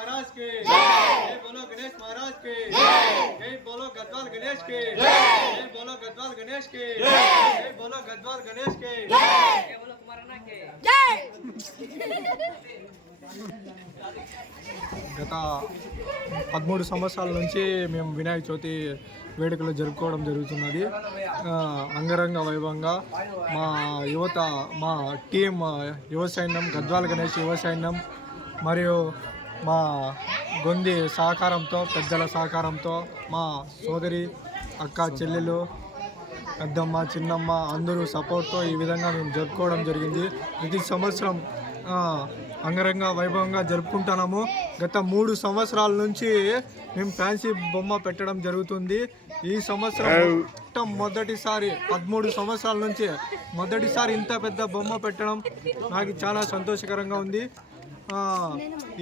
महाराज के जय बोलो गणेश महाराज के जय बोलो गद्वाल गणेश के जय बोलो गद्वाल गणेश के जय बोलो गद्वाल गणेश के जय बोलो कुमारना के గత పదమూడు సంవత్సరాల నుంచి మేము వినాయక చవితి వేడుకలు జరుపుకోవడం జరుగుతున్నది ఆ, అంగరంగ వైభవంగా మా యువత మా టీం యువ సైన్యం గద్వాల గణేష్ యువ సైన్యం మరియు మా గొంది సహకారంతో పెద్దల సహకారంతో మా సోదరి అక్క చెల్లెలు పెద్దమ్మ చిన్నమ్మ అందరూ సపోర్ట్తో ఈ విధంగా మేము జరుపుకోవడం జరిగింది. ప్రతి సంవత్సరం అంగరంగ వైభవంగా జరుపుకుంటున్నాము. గత మూడు సంవత్సరాల నుంచి మేము ఫ్యాన్సీ బొమ్మ పెట్టడం జరుగుతుంది. ఈ సంవత్సరం మొత్తం మొదటిసారి పదమూడు సంవత్సరాల నుంచి మొదటిసారి ఇంత పెద్ద బొమ్మ పెట్టడం నాకు చాలా సంతోషకరంగా ఉంది.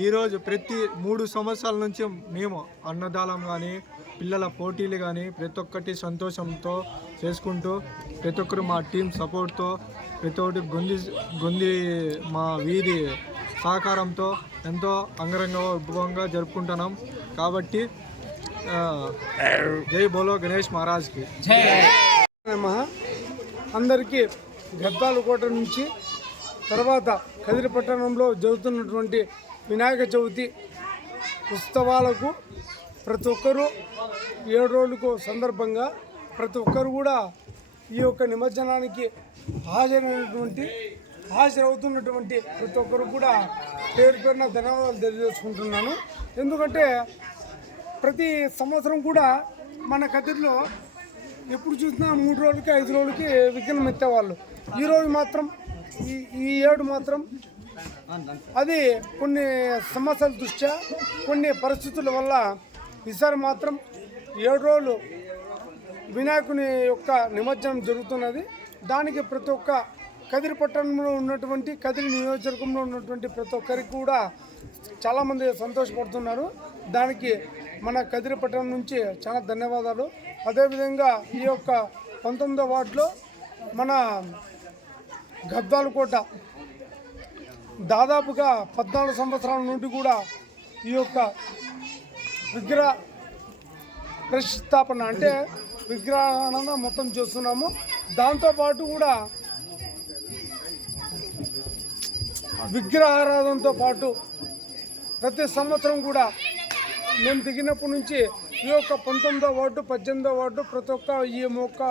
ఈరోజు ప్రతి మూడు సంవత్సరాల నుంచి మేము అన్నదానం కానీ పిల్లల పోటీలు కానీ ప్రతి ఒక్కటి సంతోషంతో చేసుకుంటూ ప్రతి ఒక్కరు మా టీం సపోర్ట్తో ప్రతి ఒక్కటి గొంది గొంది మా వీధి సహకారంతో ఎంతో అంగరంగ వైభవంగా జరుపుకుంటున్నాం. కాబట్టి జై బోలో గణేష్ మహారాజ్కి. అందరికీ గద్దాలకోట నుంచి తర్వాత కదిరి పట్టణంలో జరుగుతున్నటువంటి వినాయక చవితి ఉత్సవాలకు ప్రతి ఒక్కరూ ఏడు రోజులకు సందర్భంగా ప్రతి ఒక్కరు కూడా ఈ యొక్క నిమజ్జనానికి హాజరైనటువంటి హాజరవుతున్నటువంటి ప్రతి ఒక్కరు కూడా పేరు పేరున ధన్యవాదాలు తెలియజేసుకుంటున్నాను. ఎందుకంటే ప్రతి సంవత్సరం కూడా మన కదిరిలో ఎప్పుడు చూసినా మూడు రోజులకి ఐదు రోజులకి విఘ్నం ఎత్తేవాళ్ళు. ఈరోజు మాత్రం ఈ ఈ ఏడు మాత్రం అది కొన్ని సమస్యల దృష్ట్యా కొన్ని పరిస్థితుల వల్ల ఈసారి మాత్రం ఏడు రోజులు వినాయకుని యొక్క నిమజ్జనం జరుగుతున్నది. దానికి ప్రతి ఒక్క కదిరి పట్టణంలో ఉన్నటువంటి కదిరి నియోజకవర్గంలో ఉన్నటువంటి ప్రతి ఒక్కరికి కూడా చాలామంది సంతోషపడుతున్నారు. దానికి మన కదిరి పట్టణం నుంచి చాలా ధన్యవాదాలు. అదేవిధంగా ఈ యొక్క పంతొమ్మిదో వార్డులో మన గద్దాలకోట దాదాపుగా పద్నాలుగు సంవత్సరాల నుండి కూడా ఈ యొక్క విగ్రహ ప్రతిష్టాపన అంటే విగ్రహానంద మొత్తం చేస్తున్నాము. దాంతోపాటు కూడా విగ్రహారాధనతో పాటు ప్రతి సంవత్సరం కూడా మేము దిగినప్పటి నుంచి ఈ యొక్క పంతొమ్మిదో వార్డు పద్దెనిమిదో వార్డు ప్రతి ఒక్క ఈ మొక్క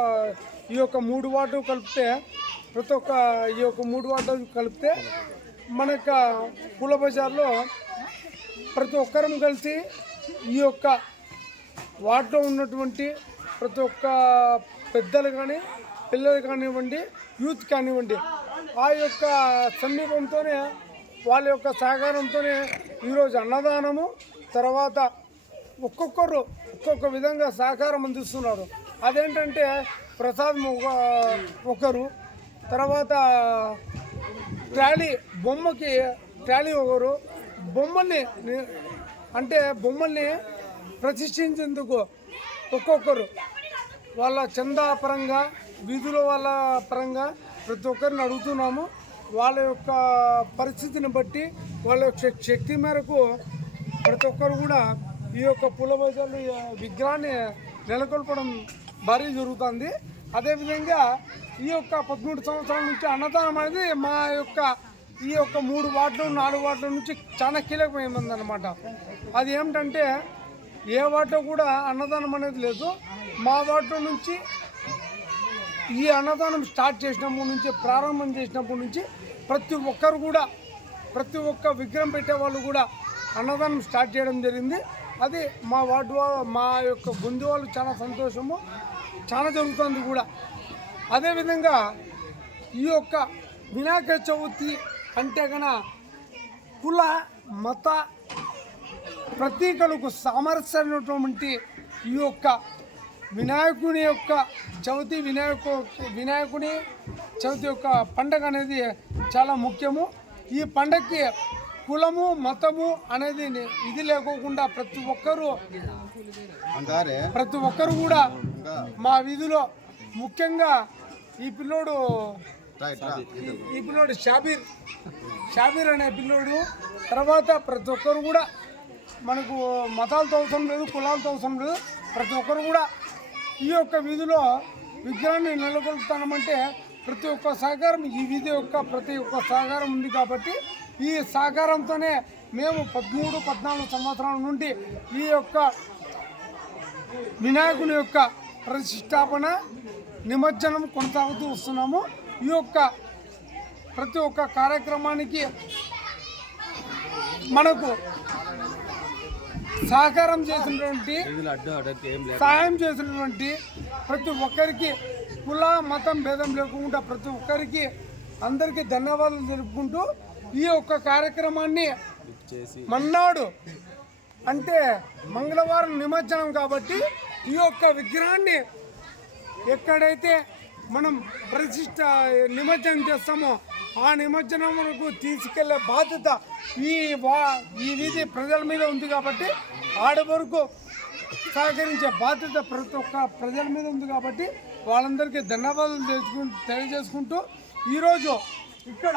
ఈ యొక్క మూడు వార్డు కలిపితే ప్రతి ఒక్క ఈ యొక్క మూడు వార్డు కలిపితే మన యొక్క పూల బజార్లో ప్రతి ఒక్కరం కలిసి ఈ యొక్క వార్డులో ఉన్నటువంటి ప్రతి ఒక్క పెద్దలు కానీ పిల్లలు కానివ్వండి యూత్ కానివ్వండి ఆ యొక్క సమీపంతోనే వాళ్ళ యొక్క సహకారంతోనే ఈరోజు అన్నదానము తర్వాత ఒక్కొక్కరు ఒక్కొక్క విధంగా సహకారం అందిస్తున్నారు. అదేంటంటే ప్రసాదం ఒక ఒకరు తర్వాత ట్రాలీ బొమ్మకి ట్రాలీ ఒకరు. బొమ్మల్ని అంటే బొమ్మల్ని ప్రతిష్ఠించేందుకు ఒక్కొక్కరు. వాళ్ళ చందా పరంగా వీధుల వాళ్ళ పరంగా ప్రతి ఒక్కరిని అడుగుతున్నాము. వాళ్ళ యొక్క పరిస్థితిని బట్టి వాళ్ళ యొక్క శక్తి మేరకు ప్రతి ఒక్కరు కూడా ఈ యొక్క పూల బజార్లు విగ్రహాన్ని నెలకొల్పడం భారీ జరుగుతుంది. అదేవిధంగా ఈ యొక్క పదమూడు సంవత్సరాల నుంచి అన్నదానం అనేది మా యొక్క ఈ యొక్క మూడు వార్డులు నాలుగు వార్డుల నుంచి చాలా కీలకమైంది అనమాట అది ఏమిటంటే ఏ వార్డులో కూడా అన్నదానం అనేది లేదు. మా వార్డులో నుంచి ఈ అన్నదానం స్టార్ట్ చేసినప్పటి నుంచి ప్రారంభం చేసినప్పటి నుంచి ప్రతి ఒక్కరు కూడా ప్రతి ఒక్క విగ్రహం పెట్టే వాళ్ళు కూడా అన్నదానం స్టార్ట్ చేయడం జరిగింది. అది మా వార్డు మా యొక్క గుంది వాళ్ళు చాలా సంతోషము. చాలా జరుగుతుంది కూడా. అదేవిధంగా ఈ యొక్క వినాయక చవితి అంటే కన కుల మత ప్రతీకలకు సామరస్యమైనటువంటి ఈ యొక్క వినాయకుని యొక్క చవితి వినాయకు వినాయకుని చవితి యొక్క పండగ అనేది చాలా ముఖ్యము. ఈ పండగకి కులము మతము అనేది ఇది లేకోకుండా ప్రతి ఒక్కరూ ప్రతి ఒక్కరు కూడా మా వీధిలో ముఖ్యంగా ఈ పిల్లోడు ఈ పిల్లోడు షాబీర్. షాబీర్ అనే పిల్లోడు తర్వాత ప్రతి ఒక్కరు కూడా మనకు మతాలతో అవసరం లేదు కులాలతో అవసరం లేదు. ప్రతి ఒక్కరు కూడా ఈ యొక్క వీధిలో విగ్రహాన్ని నెలకొల్పుతామంటే ప్రతి ఒక్క సహకారం ఈ వీధి యొక్క ప్రతి ఒక్క సహకారం ఉంది కాబట్టి ఈ సహకారంతోనే మేము పదమూడు పద్నాలుగు సంవత్సరాల నుండి ఈ యొక్క వినాయకుని యొక్క ప్రతిష్టాపన నిమజ్జనం కొనసాగుతూ వస్తున్నాము. ఈ యొక్క ప్రతి ఒక్క కార్యక్రమానికి మనకు సహకారం చేసినటువంటి సహాయం చేసినటువంటి ప్రతి ఒక్కరికి కుల మతం భేదం లేకుండా ప్రతి ఒక్కరికి అందరికీ ధన్యవాదాలు తెలుపుకుంటూ ఈ యొక్క కార్యక్రమాన్ని మన్నాడు అంటే మంగళవారం నిమజ్జనం కాబట్టి ఈ యొక్క విగ్రహాన్ని ఎక్కడైతే మనం ప్రతిష్ట నిమజ్జనం చేస్తామో ఆ నిమజ్జనం వరకు తీసుకెళ్ళే బాధ్యత ఈ వా ఈ వీధి ప్రజల మీద ఉంది కాబట్టి ఆడ వరకు సహకరించే బాధ్యత ప్రతి ఒక్క ప్రజల మీద ఉంది కాబట్టి వాళ్ళందరికీ ధన్యవాదాలు తెలుసుకు తెలియజేసుకుంటూ ఈరోజు ఇక్కడ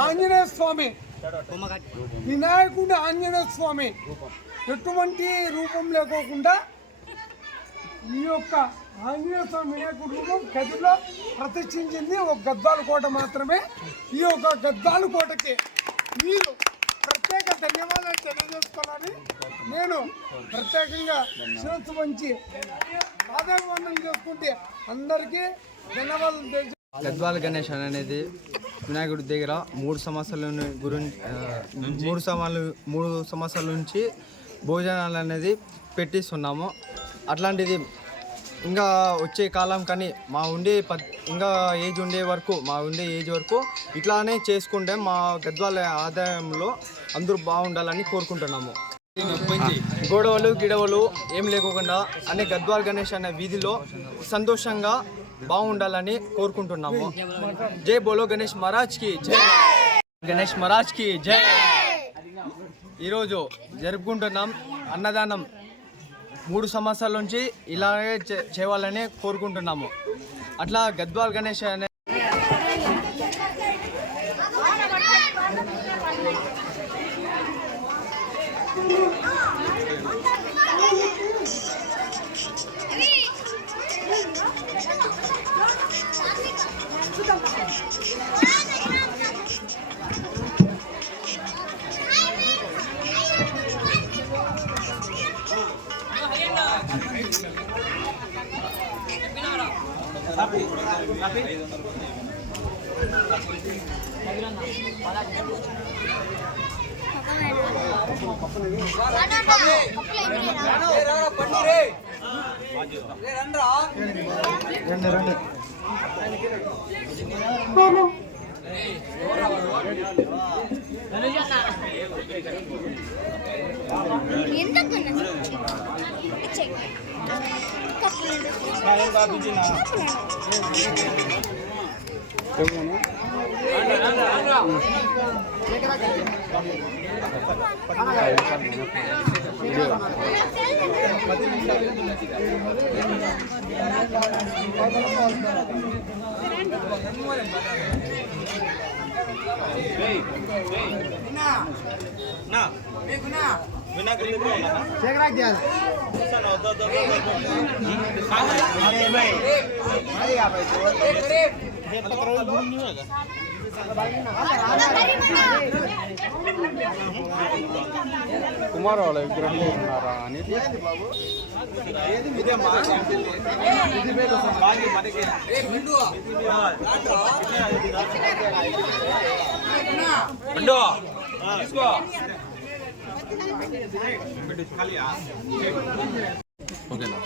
ఆంజనేయ స్వామి. వినాయకుడు ఆంజనేయ స్వామి. ఎటువంటి రూపం లేకోకుండా ఈ యొక్క ఆంజనేయ స్వామి వినాయకుడు రూపం గదిలో ప్రతిష్ఠించింది ఒక గద్దాల కోట మాత్రమే. ఈ యొక్క గద్దాల కోటకి మీరు ప్రత్యేక ధన్యవాదాలు తెలియజేసుకోవాలని నేను ప్రత్యేకంగా శిరస్సు ఆదాయ వందలు చేసుకుంటే అందరికీ ధన్యవాదాలు తెలియ గద్వాల గణేష్ అనేది వినాయకుడి దగ్గర మూడు సంవత్సరాల గురించి మూడు సంవత్సరాలు మూడు సంవత్సరాల నుంచి భోజనాలు అనేది పెట్టిస్తున్నాము. అట్లాంటిది ఇంకా వచ్చే కాలం కానీ మా ఉండే ప ఇంకా ఏజ్ ఉండే వరకు మా ఉండే ఏజ్ వరకు ఇట్లానే చేసుకుంటే మా గద్వాల ఆదాయంలో అందరూ బాగుండాలని కోరుకుంటున్నాము. గొడవలు గిడవలు ఏం లేకోకుండా అనే గద్వాల్ గణేష్ అనే వీధిలో సంతోషంగా బాగుండాలని కోరుకుంటున్నాము. జై బోలో గణేష్ మహారాజ్కి జై. గణేష్ మహారాజ్కి జై. ఈరోజు జరుపుకుంటున్నాం అన్నదానం. మూడు సంవత్సరాల నుంచి ఇలాగే చే- చేయాలని కోరుకుంటున్నాము. అట్లా గద్వాల్ గణేష్ అనే ఎందుకు Hey, hey, nah, nah, hey, nah. Kumar వాళ్ళ విగ్రహం ఉన్నారా అని ఓకేనా?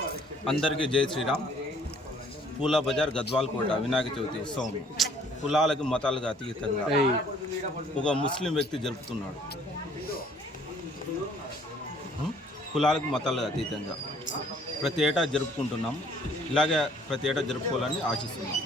అందరికీ జై శ్రీరామ్. పూల బజార్ గద్వాల్ కోట వినాయక చవితి ఉత్సవం. కులాలకు మతాలకు అతీతంగా ఒక ముస్లిం వ్యక్తి జరుపుతున్నాడు? కులాలకు మతాలకు అతీతంగా. ప్రతి ఏటా జరుపుకుంటున్నాం. ఇలాగే ప్రతి ఏటా జరుపుకోవాలని ఆశిస్తున్నాం.